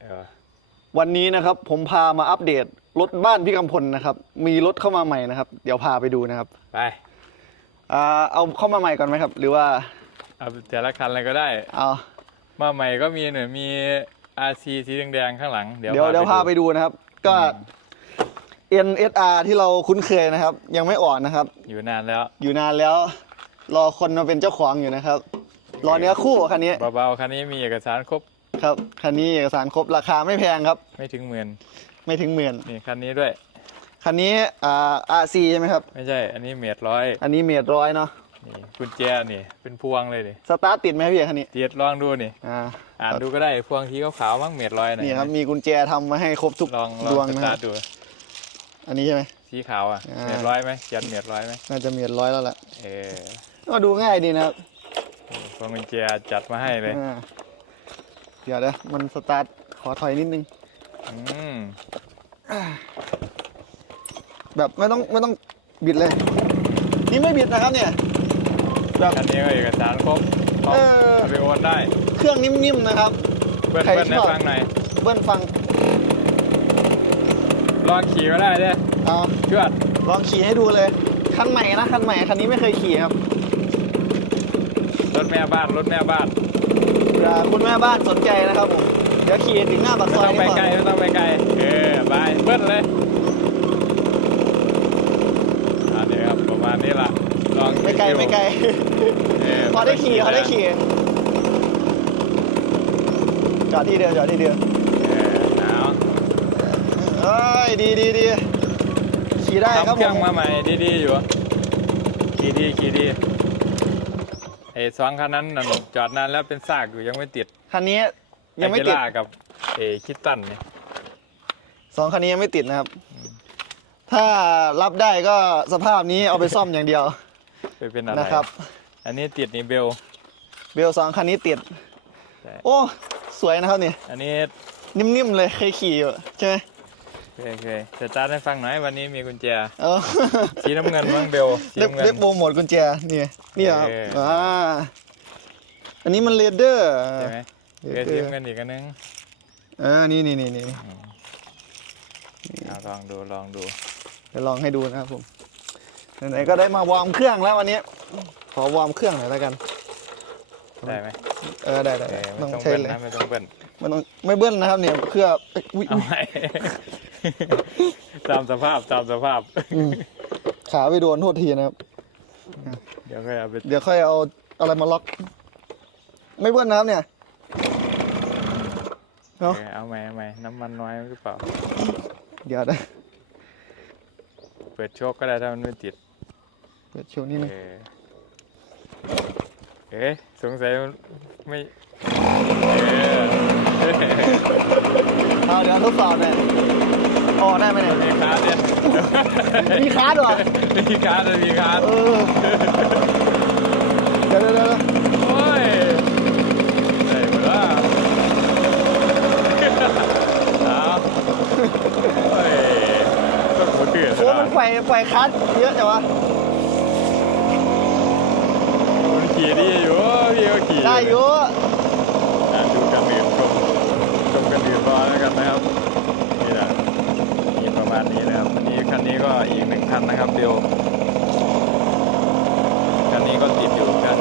เออวันนี้นะครับผมพามาอัปเดตรถบ้านพี่กำพลนะครับ มีรถเข้ามาใหม่นะครับ เดี๋ยวพาไปดูนะครับไปอ่าเอาเข้ามาใหม่ก่อนไหมครับ หรือว่าเอาแต่ละคันเลยก็ได้เอามาใหม่ก็มีหน่อยมี RC สีแดงๆข้างหลัง เดี๋ยวเดี๋ยวเดี๋ยวพาไปดูดูนะครับ ก็ NSR ที่เราคุ้นเคยนะครับ ยังไม่ออกนะครับ อยู่นานแล้ว อยู่นานแล้ว รอคนมาเป็นเจ้าของอยู่นะครับ รอเนื้อคู่คันนี้เบาๆคันนี้มีเอกสารครบ ครับคันนี้เอกสารครบราคาไม่แพงครับ ไม่ถึงหมื่นไม่ถึงหมื่นนี่คันนี้ด้วย คันนี้อ่า RC ใช่ไหมครับ ไม่ใช่ อันนี้เมตรร้อยอันนี้เมตรร้อยเนาะนี่กุญแจนี่ เป็นพวงเลยดิสตาร์ทติดไหมพี่คันนี้เตียดลองดูนี่อ่าอ่านดูก็ได้พวงทีขาวๆมั้งเมตรร้อยนะนี่ครับมีกุญแจทำมาให้ครบทุกลองลดวองงสนะคตารัร์บทดูอันนี้ใช่ไหม สีขาวอะอ่า เมตรร้อยไหมเขียนเมตรร้อยไหมน่าจะเมตรร้อยแล้วล่ะเออก็ดูง่ายดีนะครับนี่พวงกุญแจจัดมาให้เลย อ่า เดี๋ยวนะมันสตาร์ทขอถอยนิดนึง อืมแบบไม่ต้องไม่ต้องบิดเลย นี่ไม่บิดนะครับเนี่ย แบบคันนี้ก็เอกสารครบเอาเออ เอาไปโอนได้ เครื่องนิ่มๆนะครับ เบิ้ลใครเบิ้ลให้ชอบ ฟังหน่อยเบิ้ลฟังลองขี่ก็ได้เด้เอาเชื่อดลองขี่ให้ดูเลย คันใหม่นะคันใหม่คันนี้ไม่เคยขี่ครับ รถแม่บ้านรถแม่บ้านเผื่อคุณแม่บ้านสนใจนะครับผม เดี๋ยวขี่ถึงหน้าปากไม่ซอยต้องไปนี่ไกลก่อนไม่ต้องไปไกล เออบายเบิ้ลเลยอันนี้ครับประมาณนี้ล่ะ ลองไม่ไกลชิวๆไม่ไกลเออพอได้ขี่พอได้ขี่จอดที่เดียวจอดที่เดียวเออเอาเอ้ยดีดีดีขี่ได้ครับทำเคผรื่องมมาใหม่ดีๆอยู่ขี่ดีขี่ดีไอ้สองคันนั้นน่ะจอดนานแล้วเป็นซากอยู่ยังไม่ติดคันนี้ยังไม่ติดไอ้เบลล่ากับเอคิตตันเนี่ยสองคันนี้ยังไม่ติดนะครับ ถ้ารับได้ก็สภาพนี้เอาไปซ่อมอย่างเดียวไปเป็นอะไรนะครับ อันนี้ติดนี่เบลเบลสองคันนี้ติด ใช่โอ้ สวยนะครับเนี่ยอันนี้นิ่มๆเลยเคยขี่อยู่ใช่ไหม เคยเคยจะตาร์ทให้ฟังหน่อยวันนี้มีกุญแจเออสีน้ำเงินมั้งเบลสีได้น้ำเงิได้นโปรโมทกุญแจนี่นี่ครับเอออ่ อ่าอันนี้มันเลเดอร์ ใช่ไหมเลเกยเดสีอร์น้ำเงินอีกอันนึงเออนี่นี่นี่นี่เอาลองดูลองดูเดี๋ยวลองให้ดูนะครับผมไหนๆก็ได้มาวอร์มเครื่องแล้ววันนี้ ขอวอร์มเครื่องหน่อยแล้วกัน ได้ไหมเออได้ได้เอได้อไม่ต้องต้องใช้เบิ้ลเลยนะไม่ต้องเบิ้ลมันต้องไม่เบิ้ลนะครับเนี่ยเครื่องเอ้ยอุ๊ยเอาอุ๊ยใหม่ ตามสภาพตามสภาพ อืมขาไปโดนโทษทีนะครับ เดี๋ยวค่อยเอาไปเดี๋ยวค่อยเอาอะไรมาล็อก ไม่เบิ้ลนะครับเนี่ยเอเนาะอเอาใหม่เอาใหม่น้ำมันน้อยหรือเปล่า เดี๋ยวได้เปิดโชคก็ได้ถ้ามันไม่ติด เปิดโชว์นิดนึงเออเอ๊ะสงสัยมันไม่เออเอาเดี๋ยวทดสอบหน่อย อ๋อได้ไหมเนี่ยมีคาร์ดเนี่ยมีคาร์ดเหรอมีคาร์ดเลยมีคาร์ดเออเดี๋ยวเดี๋ยวเดี๋ยวโอ้ยไหนมาล่ะเอาโอ้ยก็หัวเดือดโอ้นะมันปล่อยปล่อยคาร์ดเยอะจังวะมันขี่ดีอยู่พี่ก็ขี่ได้อยู่ อะดูกันดื่มชมชมกันดื่มรอแล้วกันนะครับนี่นะมีประมาณนี้นะครับอันนี้คันนี้ก็อีกหนึ่งคันนะครับเดียวคันนี้ก็ติดอยู่กัน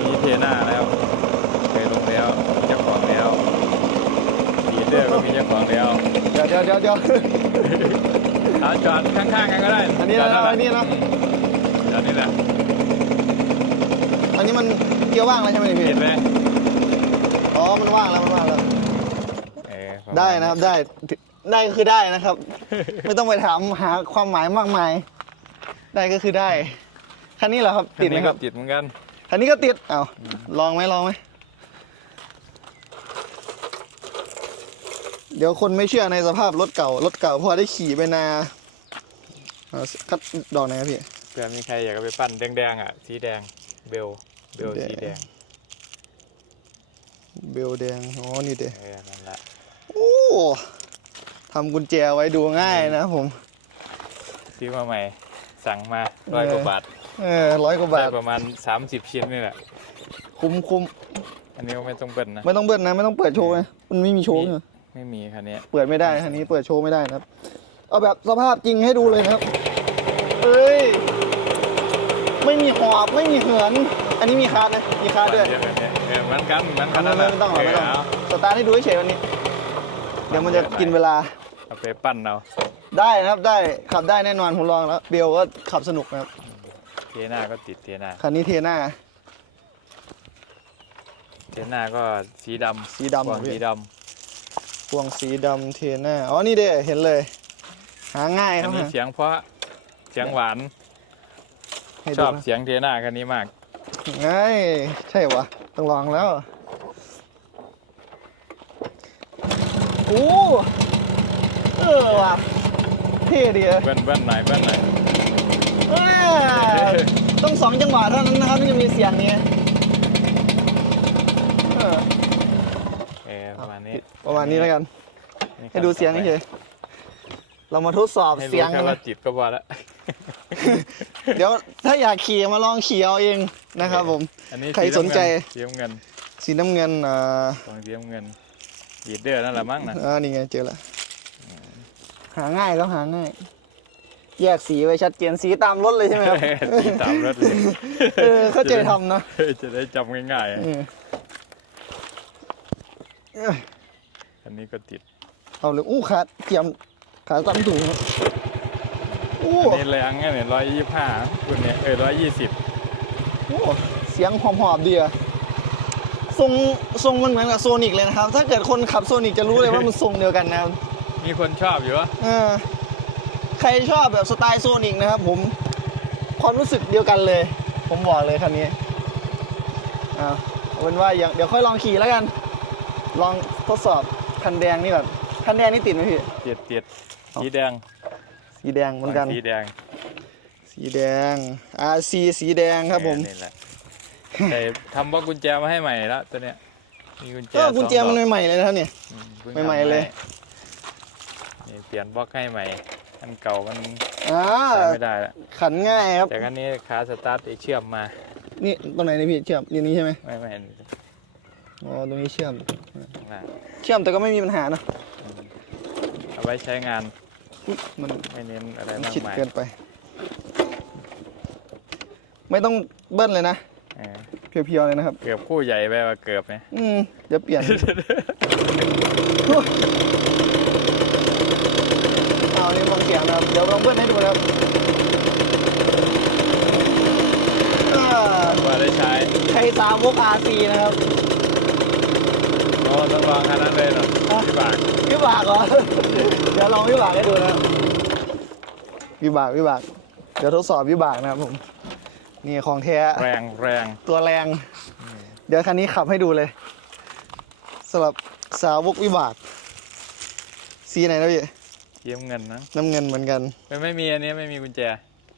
มีเทน่านะครับเคยลงแล้วมีเจ้าของแล้วดีเดอร์ก็มีเจ้าของแล้วเดี๋ยวเดี๋ยวเดี๋ยวเดี๋ยวเอาจอดข้างๆกันก็ได้อันนี้จนะดแหลอันนี้นะจอดนี่แหละอันนี้มันเกียร์ว่างแล้วใช่ไหมพี่เห็นไหมอ๋อมันว่างแล้วมันว่างแล้วเออปมาณได้นะครับได้ ได้ก็คือได้นะครับ ไม่ต้องไปถามหาความหมายมากมาย ได้ก็คือได้ คันนี้เหรอครับคันติดไหมนี้คก็รับติดเหมือนกันคันนี้ก็ติดอ้าวลองไหมลองไหมเดี๋ยวคนไม่เชื่อในสภาพรถเก่ารถเก่าพอได้ขี่ไปนาเอาคัดดอกไหนครับพี่เผื่อมีใครอยากเอาไปปั้นแดงๆอะสีแดงเบลเบลแดงสีแดง เบลแดงอ๋อนี่เด้เออนั่นแหละโอ้ ทำกุญแจไว้ดูง่ายนะครับผม ซื้อมาใหม่ สั่งมาร้อยกว่าบาทเออร้อยกว่าได้บาทประมาณ 30 ชิ้นนี่แหละ คุ้มคุ้มเอันนี้ก็ไม่ต้องเบิ้ลนะ ไม่ต้องเบิ้ลนะไม่ต้องเปิดโชว์นะมันไม่มีโชว์นะไม่มีคันนี้ เปิดไม่ได้คันนี้เปิดโชว์ไม่ได้นะครับ เอาแบบสภาพจริงให้ดูเลยนะครับเอ้ย ไม่มีหอบไม่มีเหินอันนี้มีคาร์ดนะ มีคาร์ดด้วยเดี๋ยวคันนี้เออเหมือนกันเหมือนกัอันนนั่นั้นนแหละไม่ต้องหรอกไม่ต้องเาสตาร์ทให้ดูเฉยๆวันนี้ เดี๋ยวมันจะกินเวลา เอาไปปั้นเอาได้นะครับได้ขับได้แน่นอนผมลองแล้วเบลก็ขับสนุกนะครับเทหน้าก็ติดเทหน้าคันนี้เทหน้า เทหน้าก็สีดำสีดำกวางเหรอพี่ สีดพวงสีดำเทหน้าอ๋อนี่เด้เห็นเลย หาง่ายำคอัรันบนี้หาเสียงเพราะเสียงหวานให้ชดูอบนะเสียงเทหน้าคันนี้มาก ง่ายใช่วะต้องลองแล้วโอ้เออว่ะเท่ดีอะเบิ้ลเบิ้ลหน่อยเบิ้ลหน่อยเอ้ยต้องสองจังหวะเท่านั้นนะครับที่จะมีเสียงนี้เออเออประมาณนี้ประมาณนี้แล้วกันนี่ให้ดูเสียงเฉยเรามาทดสอบให้รู้เสียงแค่กันว่านะจิตก็พอละเดี๋ยวถ้าอยากขี่มาลองขี่เอาเองนะครับผม อันนี้ใครสนใจสีน้ำเงินสีน้ำเงินอ่าสีน้ำเงินของสีน้ำเงินดีดเดอร์นั่นแหละมั้งนะ อ่านี่ไงเจอละ หาง่ายแล้วหาง่าย แยกสีไว้ชัดเจนสีตามรถเลยใช่ไหมครับสีตามรถเลยเออเข้าใจทำนะจะได้จำง่ายเออเอ้ยๆอันนี้ก็ติด เอาเลยอู้ขาเตรียมขาตั้งถุงครับอู้อันนี้แรงไงเนี่ยร้อยยี่ห้าคุณเนี่ยเออร้อยยี่สิบอู้เสียงหอมๆดีอะทรงทรงมันเหมือนกับโซนิกเลยนะครับ ถ้าเกิดคนขับโซนิกจะรู้เลยว่ามันทรงเดียวกันนะครับ มีคนชอบอยู่วะเออใครชอบแบบสไตล์โซนิกนะครับผม ความรู้สึกเดียวกันเลย ผมบอกเลยคันนี้อ่าเอาเป็นว่าอย่างเดี๋ยวค่อยลองขี่แล้วกัน ลองทดสอบคันแดงนี่แบบคันแดงนี่ติดไหมพี่ติดติดเอาสีแดงสีแดงเหมือนกัน สีแดง สีแดง RC สีแดงครับผมเออนี่แหละแต่ทำบล็อกกุญแจมาให้ใหม่แล้วตัวเนี้ยมีกุญแจก็กุญแจสองมันดอกใหม่ๆเลยนะครับเนี่ยอืเพิ่งใหม่ทำๆเลย นี่เปลี่ยนบล็อกให้ใหม่ อันเก่ามันอ่าใช้ไม่ได้แล้วขันง่ายครับ แต่คันนี้ขาสตาร์ทไอ้เชื่อมมา นี่ตรงไหนนี่พี่เชื่อมนี่นี้ใช่ไหมไม่ไม่อ๋อตรงนี้เชื่อม ข้างล่างเชื่อมแต่ก็ไม่มีปัญหานะเอาไว้ใช้งานอุ๊ยมันไม่เน้นอะไรมันมากชิดมายเกินไป ไม่ต้องเบิ้ลเลยนะ เออเพียวๆเลยนะครับ เกือบคู่ใหญ่ไปว่าเกือบเนี่ย อืมเดี๋ยวเปลี่ยนเอา นี่ฟังเสียงนะครับ เดี๋ยวลองเบิ้ลให้ดูนะครับอ่าว่าได้ใช้ใช้สาวก RC นะครับโอ้ต้องลองคันนั้นเลยเหรออะพี่บากวิบากเหรอ เดี๋ยวลองวิบากให้ดูนะครับวิบากวิบาก เดี๋ยวทดสอบวิบากนะครับผม นี่ของแท้ แรงแรงตัวแรง เดี๋ยวคันนี้ขับให้ดูเลยสำหรับสาวกวิบาก สีไหนนะพี่ เยี่ยมเงินนะน้ำเงินเหมือนกัน ไม่ไม่มีอันนี้ไม่มีกุญแจ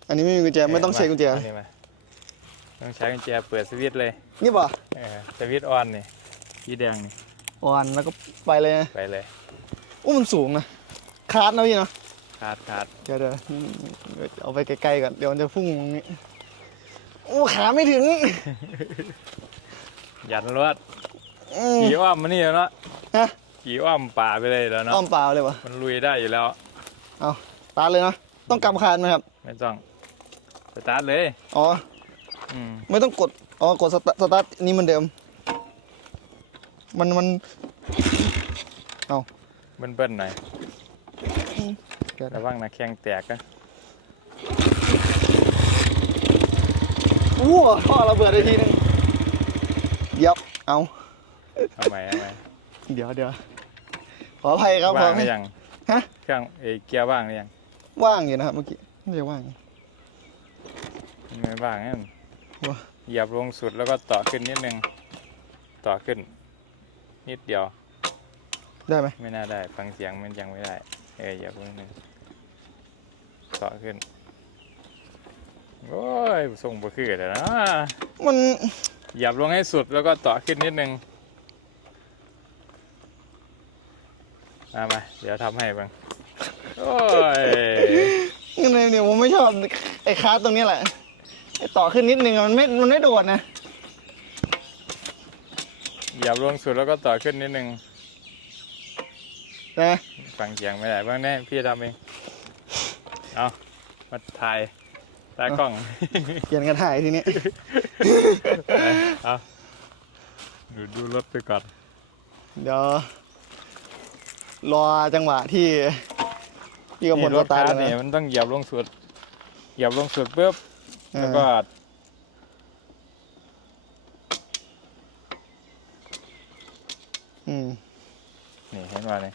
อันนี้ไม่มีกุญแจไม่ต้องใช้กุญแจเอานี่มาต้องใช้กุญแจเปิดสวิตช์เลยนี่ป่ะเออสวิตช์ออนนี่สีแดงนี่อ่อนแล้วก็ไปเลยนะไปเลยอู้มันสูงนะคาร์ดนะพี่เนาะขาดขาดเดี๋ยวเดี๋ยวอืมเดี๋ยวเอาไปไกลๆก่อนเดี๋ยวมันจะพุ่งตรงนี้อู้ขาไม่ถึงยันรวดอืมขี่อ้อมมานี่แล้วเนาะฮะ ขี่อ้อมป่าไปเลยแล้วเนาะอ้อมเปล่าเลยวะมันลุยได้อยู่แล้วเอาตาร์ทเลยเนาะต้องกำคานไหมครับไม่ต้องสตาร์ทเลยอ๋ออืมไม่ต้องกดอ๋อกดสตาร์ทสตาร์ทนี่เหมันเดิม มันมันเบิ้ลเบิ้ลๆหน่อยเดี๋ยวนะระวังนะแข้งแตกนะอู้ท่อระเบิดได้ทีนึงเดี๋ยวเอาเอาใหม่เอาใหม่เดี๋ยวเดี๋ยว ขออภัยครับขอว่างอหภัรืยอยังฮะ เครื่องเอยเกียร์ว่างหรือยังว่างอยู่นะครับเมื่อกี้ไม่ได้ว่างมันไม่ว่างนั่นว้า เหยียบลงสุดแล้วก็ต่อขึ้นนิดนึง ต่อขึ้น นิดเดียว ได้ไหมไม่น่าได้ ฟังเสียงมันยังไม่ได้ เอออย่าเพิ่งนึงต่อขึ้น โอ้ยส่งบ่คือเลยนะมัน เหยียบลงให้สุดแล้วก็ต่อขึ้นนิดนึง มามาเดี๋ยวทำให้บ้างโอ้ยยังไงเนี่ยผมไม่ชอบไอ้คาร์ดตรงนี้แหละไอ้ต่อขึ้นนิดนึงอะมันไม่มันไม่โดดนะยเหยียบลงสุดแล้วก็ต่อขึ้นนิดนึงนะฟังเสียงไม่ได้บ้างแน่พี่ทำเองเอามาถ่ายตากล้องเปลี่ยนกันถ่ายทีนี้เอาดูดูรถไปก่อนเดี๋ยว รอจังหวะที่พี่กำพลนี่รสถตาคาร์ทร์เลยเนี่ยนะมันต้องเหยียบลงสุดเหยียบลงสุดปุ๊บแล้วก็ อืมนี่เห็นว่าเนี่ย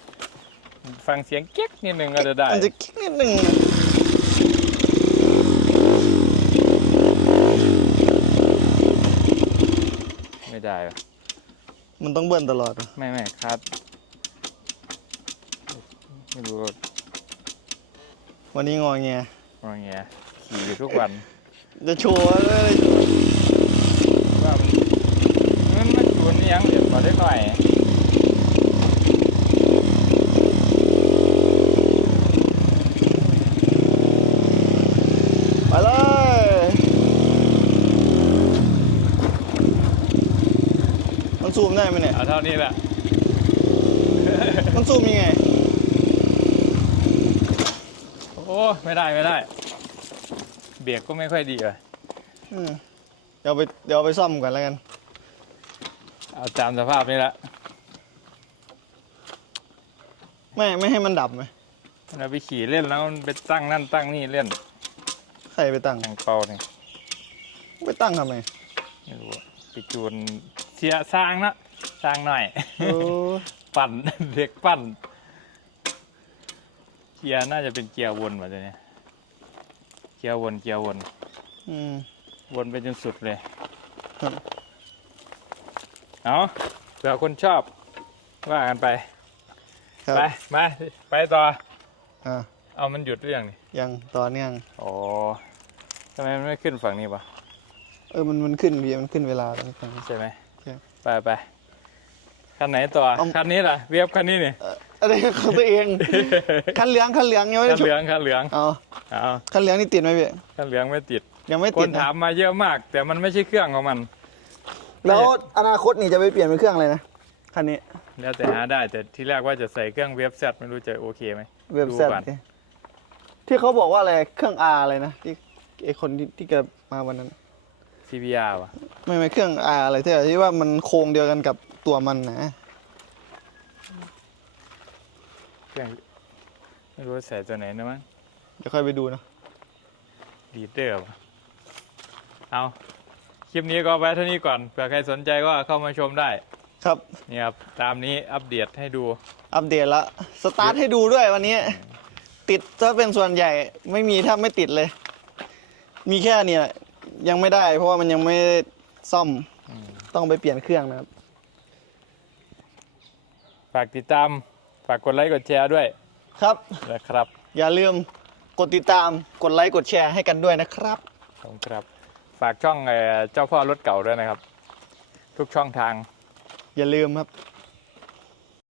ฟังเสียงเก๊กนิดนึงก็จะได้มันจะคิดนิดหนึ่งไม่ได้วะมันต้องเบิ้ลตลอดไม่ไม่ครับ ไม่รู้วันนี้งอเงียว่าไงขี่อยู่ทุกวันจะโชว์เลยว่ามันมันมันชวนนี่ยังเดี๋ยวมาได้หน่อยไปเลยมันซูมได้ไหมเนี่ย เอาเท่านี้แหละมันซูมยังไง โอ้ ไม่ได้ไม่ได้ เบรกก็ไม่ค่อยดีเลยอืมเดี๋ยวไปเดี๋ยวไปซ่อมก่อนแล้วกัน เอาตามสภาพนี่แหละไม่ไม่ให้มันดับไหมเราไปขี่เล่นแล้วมันไปตั้งนั่นตั้งนี่เล่นใครไปตั้ง ทางเปาเนี่ยไปตั้งทำไมไม่รู้อะไปจูนเสียสร้างนะสร้างหน่อย โอ้ ปั่น เด็กปั่น เกียร์น่าจะเป็นเกียร์วนแบบนี้เกียร์วนเกียร์วน อืม วนไปจนสุดเลยครับ เอาเผื่อคนชอบว่ากันไปครับไปมาไปต่อ อ่าเอามันหยุดหรือยังนี่ยังต่อเนื่อง โอ้ทำไมมันไม่ขึ้นฝั่งนี้ปะเออ มันมันขึ้นพี่มันขึ้นเวลาตรงกลางใช่ไหมใช่ไปไปคันไหนต่อ เอา คันนี้ล่ะเวียบคันนี้นี่ เอ่ ออะไรของตัวเองคันเหลืองคันเหลืองยังไม่คัได้นชุเหลืองคันเหลืองเอาเอาคันเหลืองนี่ติดไหมพี่คันเหลืองไม่ติด ยังไม่คตินดนะถามมาเยอะมาก แต่มันไม่ใช่เครื่องของมัน แล้วอนาคตนี่จะไปเปลี่ยนเป็นเครื่องอะไรนะคันนี้แล้วแต่หาได้แต่ที่แรกว่าจะใส่เครื่องเวฟแซดไม่รู้จะโอเคไหม เว็บดูแซดก่อน ที่เขาบอกว่าอะไรเครื่อง R อะไรนะที่ไอคนที่ที่แกมาวันนั้น CBR วะไม่ไม่เครื่อง R อะไรที่ที่ว่ามันโครงเดียวกันกับตัวมันนะ เค รื่อง ไม่รู้ว่าใส่ตัวไหนนะมั้งเดี๋ยวค่อยไปดูนะลีดเดอร์วะเอาคลิปนี้ก็ไว้เท่านี้ก่อนเผื่อใครสนใจก็เข้ามาชมได้ครับ นี่ครับตามนี้อัปเดตให้ดู อัปเดตละสตาร์ทให้ดูด้วยวันนี้ ติดถ้าเป็นส่วนใหญ่ไม่มีถ้าไม่ติดเลย มีแค่เนี่ยยังไม่ได้ เพราะว่ามันยังไม่ได้ซ่อมอืมต้องไปเปลี่ยนเครื่องนะครับ ฝากติดตาม ฝากกดไลค์กดแชร์ด้วยครับ นะครับ อย่าลืมกดติดตามกดไลค์กดแชร์ให้กันด้วยนะครับ ขอบคุณครับ ฝากช่องเอ่อเจ้าพ่อรถเก่าด้วยนะครับ ทุกช่องทาง อย่าลืมครับ